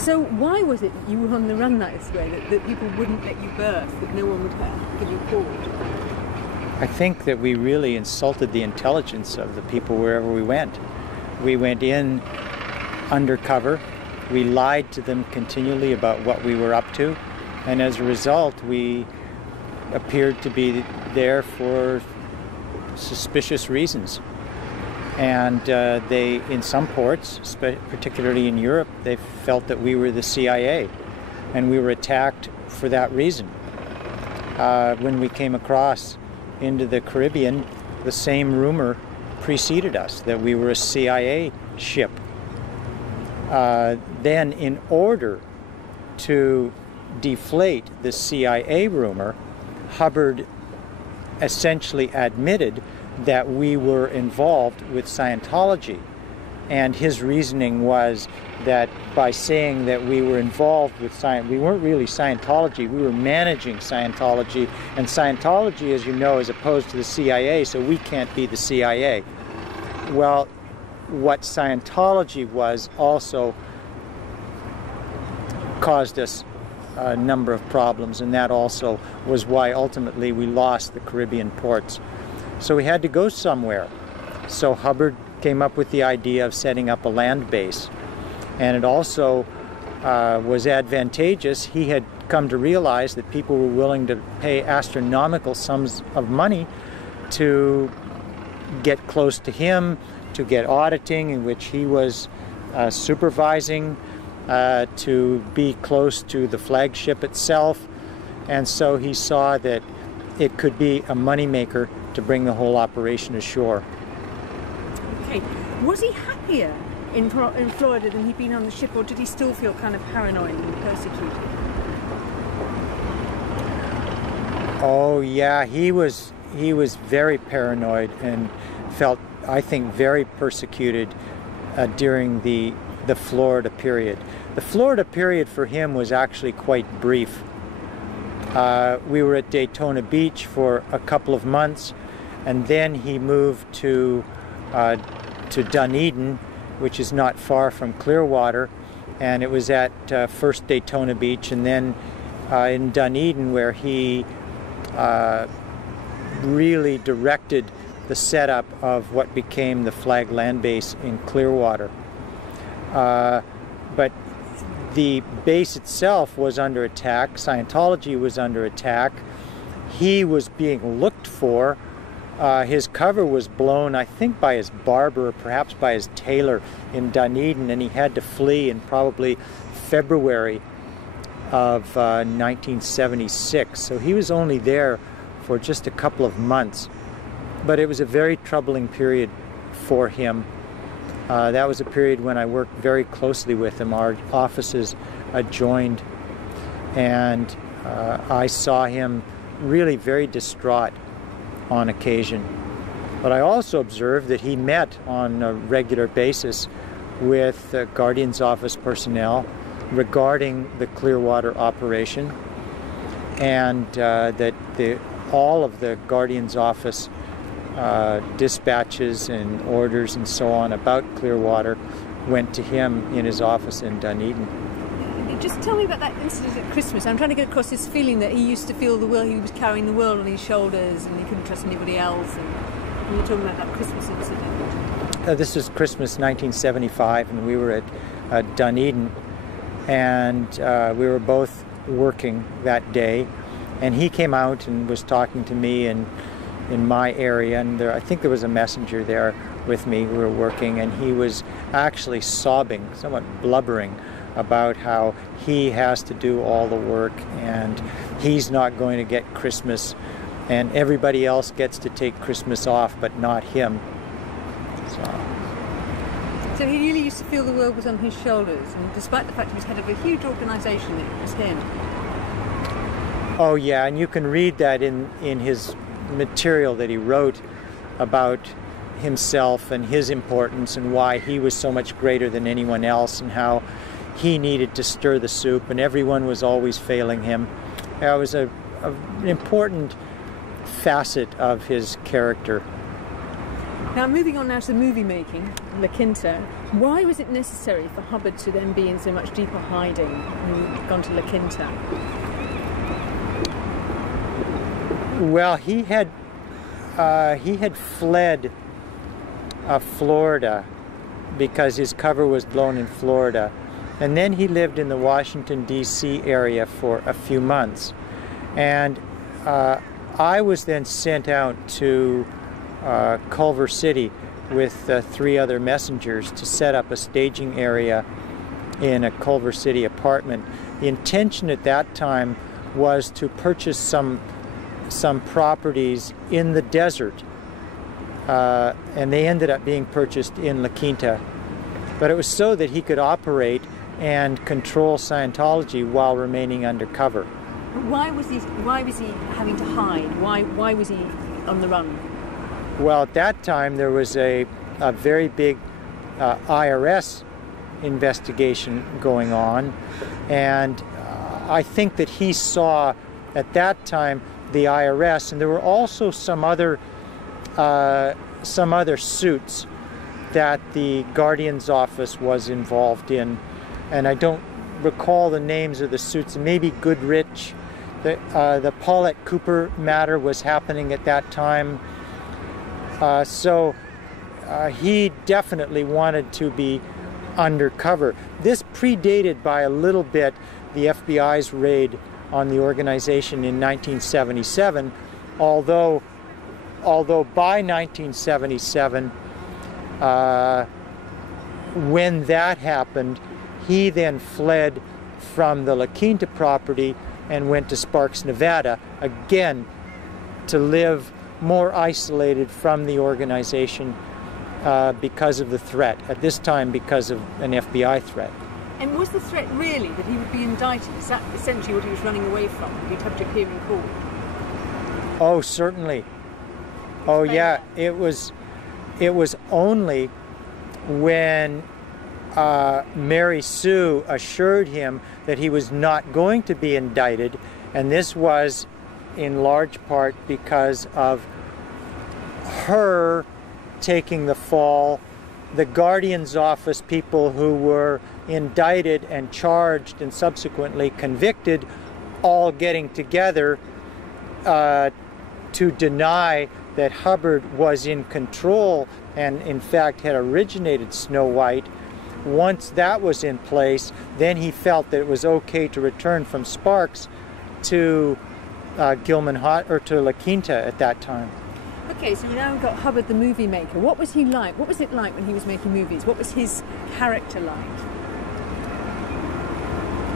So why was it that you were on the run this way, that people wouldn't let you birth, that no one would give you pause? I think that we really insulted the intelligence of the people wherever we went. We went in undercover. We lied to them continually about what we were up to. And as a result, we appeared to be there for suspicious reasons. And they, in some ports, particularly in Europe, they felt that we were the CIA, and we were attacked for that reason. When we came across into the Caribbean, the same rumor preceded us, that we were a CIA ship. Then, in order to deflate the CIA rumor, Hubbard essentially admitted that we were involved with Scientology. And his reasoning was that by saying that we were involved with we weren't really Scientology, we were managing Scientology. And Scientology, as you know, is opposed to the CIA, so we can't be the CIA. Well, what Scientology was also caused us a number of problems, and that also was why ultimately we lost the Caribbean ports. So we had to go somewhere. So Hubbard came up with the idea of setting up a land base. And it also was advantageous. He had come to realize that people were willing to pay astronomical sums of money to get close to him, to get auditing, in which he was supervising, to be close to the flagship itself. And so he saw that it could be a moneymaker to bring the whole operation ashore. Okay. Was he happier in Florida than he'd been on the ship, or did he still feel kind of paranoid and persecuted? Oh yeah, he was very paranoid and felt, I think, very persecuted during the Florida period. The Florida period for him was actually quite brief. We were at Daytona Beach for a couple of months, and then he moved to Dunedin, which is not far from Clearwater, and it was at first Daytona Beach and then in Dunedin where he really directed the setup of what became the Flag Land Base in Clearwater. But the base itself was under attack. Scientology was under attack. He was being looked for. His cover was blown, I think, by his barber or perhaps by his tailor in Dunedin, and he had to flee in probably February of 1976. So he was only there for just a couple of months. But it was a very troubling period for him. That was a period when I worked very closely with him. Our offices adjoined, and I saw him really very distraught on occasion. But I also observed that he met on a regular basis with Guardian's office personnel regarding the Clearwater operation, and that all of the Guardian's office dispatches and orders and so on about Clearwater went to him in his office in Dunedin. Just tell me about that incident at Christmas. I'm trying to get across this feeling that he used to feel the world, he was carrying the world on his shoulders and he couldn't trust anybody else. And you're talking about that Christmas incident. This was Christmas 1975, and we were at Dunedin, and we were both working that day, and he came out and was talking to me in my area, and I think there was a messenger there with me. We were working, and he was actually sobbing, somewhat blubbering, about how he has to do all the work and he's not going to get Christmas, and everybody else gets to take Christmas off but not him. So he really used to feel the world was on his shoulders, and despite the fact he was head of a huge organisation, it was him. Oh yeah, and you can read that in his material that he wrote about himself and his importance and why he was so much greater than anyone else, and how he needed to stir the soup and everyone was always failing him. It was an important facet of his character. Now, moving on now to the movie making, La Quinta. Why was it necessary for Hubbard to then be in so much deeper hiding and gone to La Quinta? Well, he had fled Florida because his cover was blown in Florida, and then he lived in the Washington D.C. area for a few months, and I was then sent out to Culver City with 3 other messengers to set up a staging area in a Culver City apartment. The intention at that time was to purchase some properties in the desert, and they ended up being purchased in La Quinta. But it was so that he could operate and control Scientology while remaining undercover. Why was he having to hide? Why was he on the run? Well, at that time there was a very big IRS investigation going on, and I think that he saw at that time the IRS, and there were also some other suits that the Guardian's office was involved in, and I don't recall the names of the suits. Maybe Goodrich. The Paulette Cooper matter was happening at that time, so he definitely wanted to be undercover. This predated by a little bit the FBI's raid on the organization in 1977, although by 1977, when that happened, he then fled from the La Quinta property and went to Sparks, Nevada, again to live more isolated from the organization because of the threat, at this time because of an FBI threat. And was the threat really that he would be indicted? Is that essentially what he was running away from? He'd have to appear in court? Oh, certainly. Oh, yeah. It was only when Mary Sue assured him that he was not going to be indicted, and this was in large part because of her taking the fall, the Guardian's office people who were indicted and charged and subsequently convicted all getting together to deny that Hubbard was in control and in fact had originated Snow White. Once that was in place, then he felt that it was okay to return from Sparks to to La Quinta at that time. Okay, so now we've got Hubbard the movie maker. What was he like? What was it like when he was making movies? What was his character like?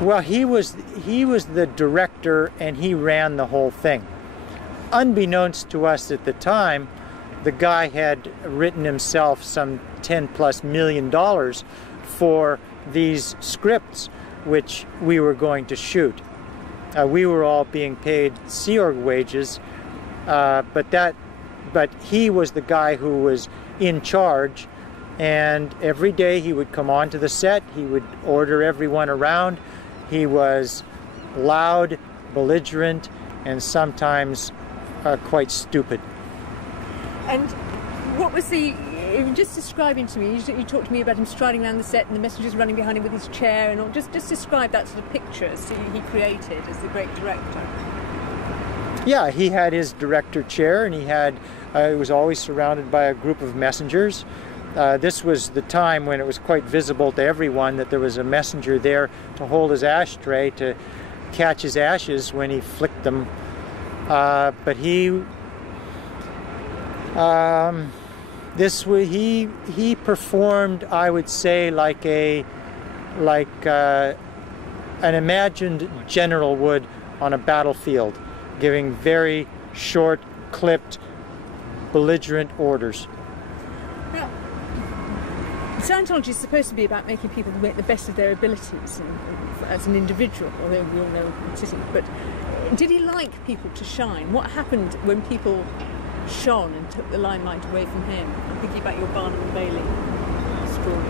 Well, he was the director and he ran the whole thing. Unbeknownst to us at the time, the guy had written himself some $10+ million for these scripts which we were going to shoot. We were all being paid Sea Org wages, but he was the guy who was in charge, and every day he would come onto the set, he would order everyone around. He was loud, belligerent, and sometimes quite stupid. And what was just describing to me, you talked to me about him striding around the set and the messengers running behind him with his chair and all. Just describe that sort of picture he created as the great director. Yeah, he had his director chair, and he was always surrounded by a group of messengers. This was the time when it was quite visible to everyone that there was a messenger there to hold his ashtray to catch his ashes when he flicked them. But he performed, I would say, like an imagined general would on a battlefield, giving very short, clipped, belligerent orders. Now, Scientology is supposed to be about making people make the best of their abilities as an individual, although we all know it isn't. But did he like people to shine? What happened when people shone and took the limelight away from him? I'm thinking about your Barnum and Bailey story.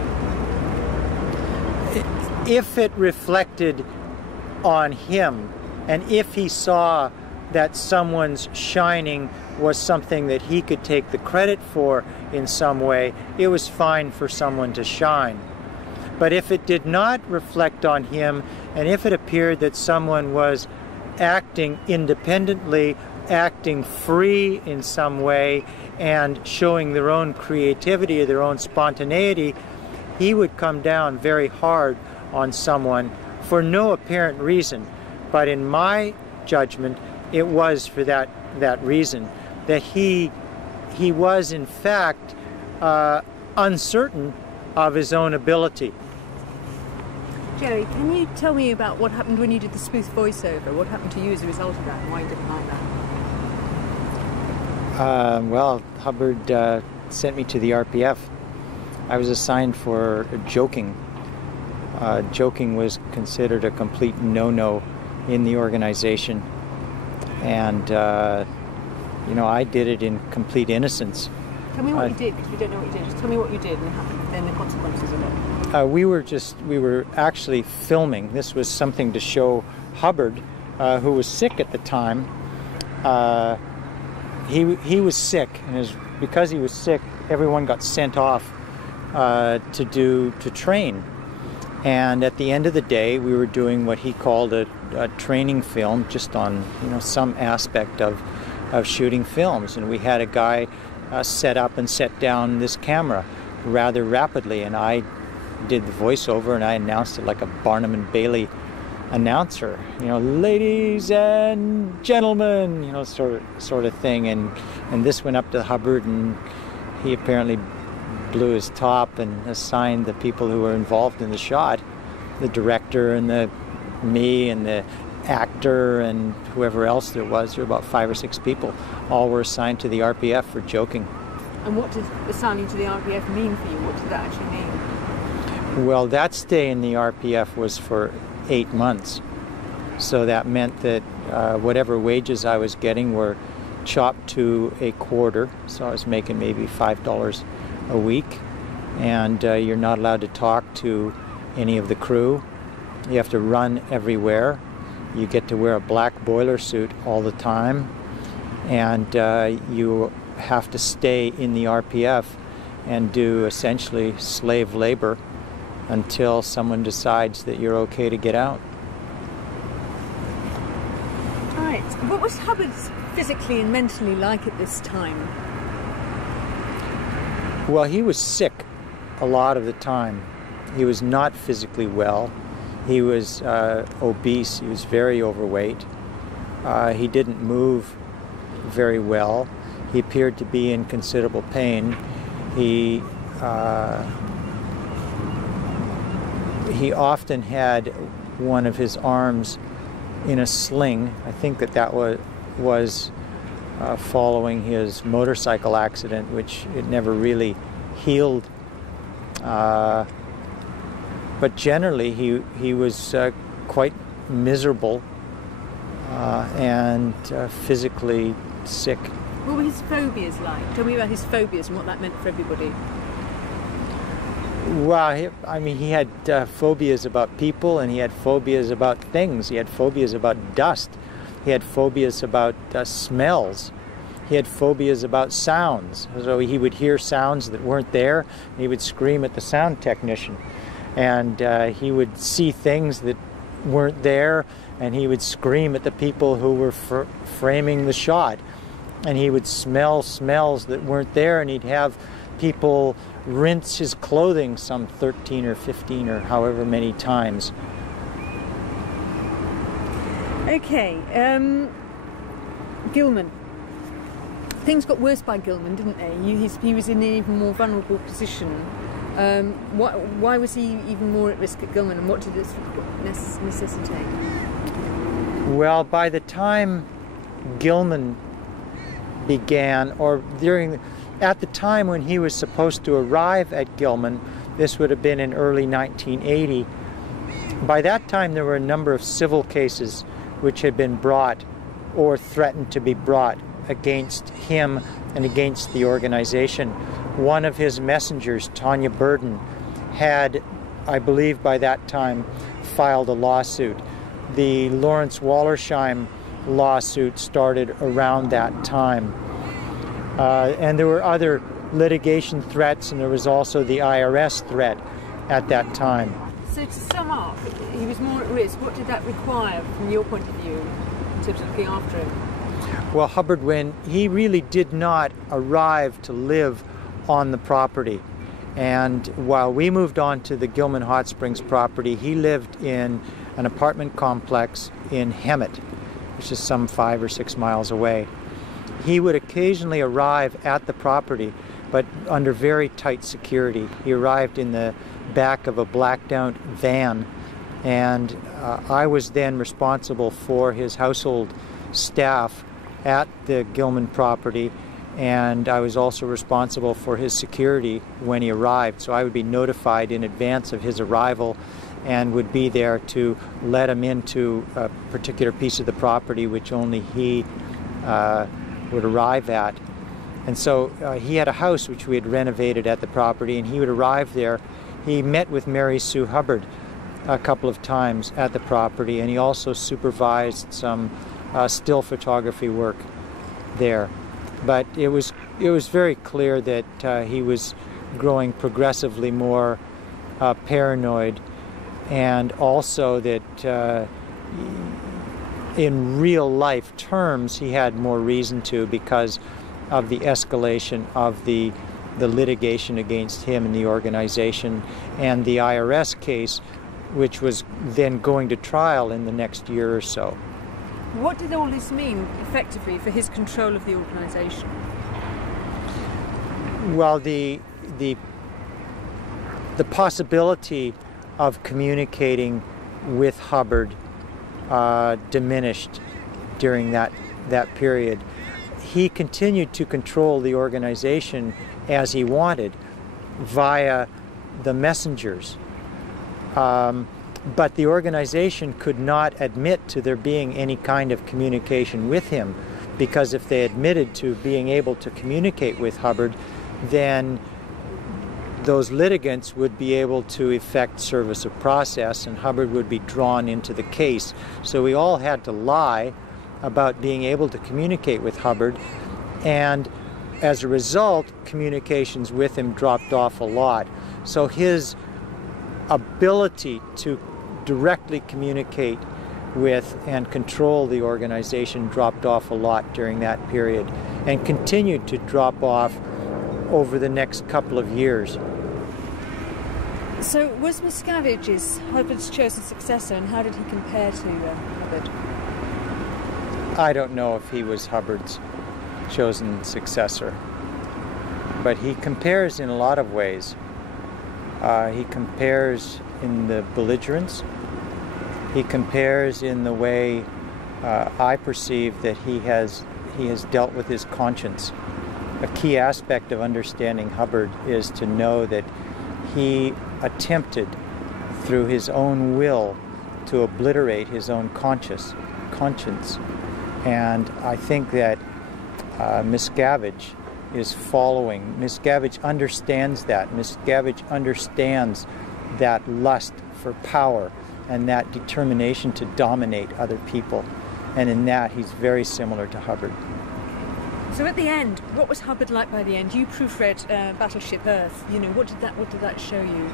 If it reflected on him, and if he saw that someone's shining was something that he could take the credit for in some way, it was fine for someone to shine. But if it did not reflect on him, and if it appeared that someone was acting independently, acting free in some way, and showing their own creativity or their own spontaneity, he would come down very hard on someone for no apparent reason. But in my judgment, it was for that reason, that he was in fact uncertain of his own ability. Gerry, can you tell me about what happened when you did the spoof voiceover? What happened to you as a result of that, and why you didn't like that? Well, Hubbard sent me to the RPF. I was assigned for joking. Joking was considered a complete no-no in the organization. And, you know, I did it in complete innocence. Tell me what you did, because we don't know what you did. Just tell me what you did and the consequences of it. We were actually filming. This was something to show Hubbard, who was sick at the time. He was sick, and because he was sick, everyone got sent off to train. And at the end of the day, we were doing what he called a training film, just on, you know, some aspect of shooting films. And we had a guy set up and set down this camera rather rapidly, and I did the voiceover, and I announced it like a Barnum and Bailey announcer, you know, ladies and gentlemen, you know, sort of thing. And this went up to Hubbard, and he apparently blew his top and assigned the people who were involved in the shot, the director and me and the actor and whoever else there was. There were about 5 or 6 people. All were assigned to the RPF for joking. And what does assigning to the RPF mean for you? What did that actually mean? Well, that stay in the RPF was for 8 months. So that meant that whatever wages I was getting were chopped to a quarter. So I was making maybe $5 a week. And you're not allowed to talk to any of the crew. You have to run everywhere. You get to wear a black boiler suit all the time. And you have to stay in the RPF and do essentially slave labor until someone decides that you're okay to get out. All right. What was Hubbard physically and mentally like at this time? Well, he was sick a lot of the time. He was not physically well. He was obese. He was very overweight. He didn't move very well. He appeared to be in considerable pain. He often had one of his arms in a sling. I think that was following his motorcycle accident, which it never really healed. But generally, he was quite miserable and physically sick. What were his phobias like? Tell me about his phobias and what that meant for everybody. Well, I mean, he had phobias about people, and he had phobias about things. He had phobias about dust. He had phobias about smells. He had phobias about sounds. So he would hear sounds that weren't there, and he would scream at the sound technician. And he would see things that weren't there, and he would scream at the people who were framing the shot. And he would smell smells that weren't there, and he'd have people rinse his clothing some 13 or 15 or however many times. Okay, Gillman. Things got worse by Gillman, didn't they? He was in an even more vulnerable position. Why was he even more at risk at Gillman, and what did this necessitate? Well, by the time Gillman began, or at the time when he was supposed to arrive at Gillman, this would have been in early 1980, by that time there were a number of civil cases which had been brought or threatened to be brought against him and against the organization. One of his messengers, Tanya Burden, had, I believe by that time, filed a lawsuit. The Lawrence Wallersheim lawsuit started around that time. And there were other litigation threats, and there was also the IRS threat at that time. So to sum up, he was more at risk. What did that require from your point of view in terms of looking after him? Well, Hubbard, when he really did not arrive to live on the property, and while we moved on to the Gilman Hot Springs property, he lived in an apartment complex in Hemet, which is some 5 or 6 miles away. He would occasionally arrive at the property, but under very tight security. He arrived in the back of a blacked-out van, and I was then responsible for his household staff at the Gilman property, and I was also responsible for his security when he arrived. So I would be notified in advance of his arrival and would be there to let him into a particular piece of the property which only he would arrive at. And so he had a house which we had renovated at the property, and he would arrive there. He met with Mary Sue Hubbard a couple of times at the property, and he also supervised some still photography work there. But it was very clear that he was growing progressively more paranoid, and also that in real life terms he had more reason to, because of the escalation of the litigation against him and the organization, and the IRS case, which was then going to trial in the next year or so. What did all this mean effectively for his control of the organization? Well, the possibility of communicating with Hubbard diminished during that period. He continued to control the organization as he wanted via the messengers. But the organization could not admit to there being any kind of communication with him, because if they admitted to being able to communicate with Hubbard, then those litigants would be able to effect service of process, and Hubbard would be drawn into the case. So we all had to lie about being able to communicate with Hubbard, and as a result, communications with him dropped off a lot. So his ability to directly communicate with and control the organization dropped off a lot during that period, and continued to drop off over the next couple of years. So was Miscavige Hubbard's chosen successor, and how did he compare to Hubbard? I don't know if he was Hubbard's chosen successor, but he compares in a lot of ways. He compares in the belligerence. He compares in the way I perceive that he has dealt with his conscience. A key aspect of understanding Hubbard is to know that he attempted through his own will to obliterate his own conscience. And I think that Miscavige is following. Miscavige understands that. Miscavige understands that lust for power and that determination to dominate other people. And in that, he's very similar to Hubbard. So at the end, what was Hubbard like by the end? You proofread Battleship Earth. You know, what did that show you?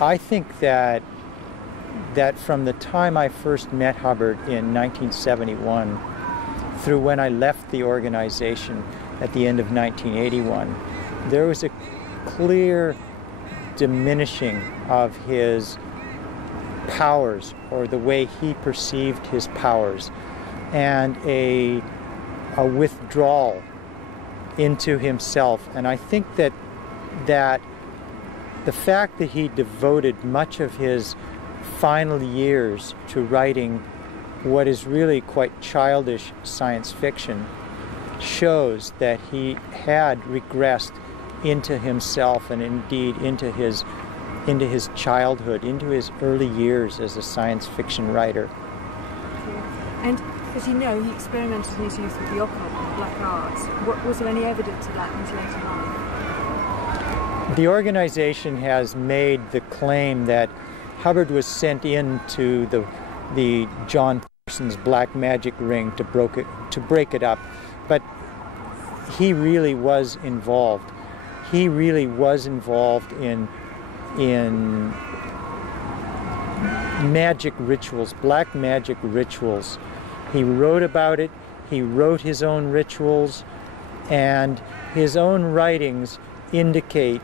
I think that from the time I first met Hubbard in 1971 through when I left the organization at the end of 1981, there was a clear diminishing of his powers, or the way he perceived his powers, and a withdrawal into himself. And I think that the fact that he devoted much of his final years to writing what is really quite childish science fiction shows that he had regressed into himself, and indeed into his childhood, into his early years as a science fiction writer. And as you know, he experimented in his youth with the occult and black arts. Was there any evidence of that in his later life? The organization has made the claim that Hubbard was sent into John Parsons black magic ring to break it up. But he really was involved. He really was involved in magic rituals, black magic rituals. He wrote about it. He wrote his own rituals, and his own writings indicate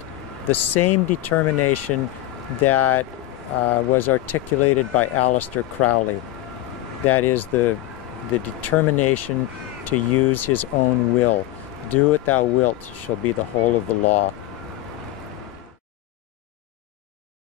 the same determination that was articulated by Aleister Crowley. That is the determination to use his own will. Do what thou wilt shall be the whole of the law.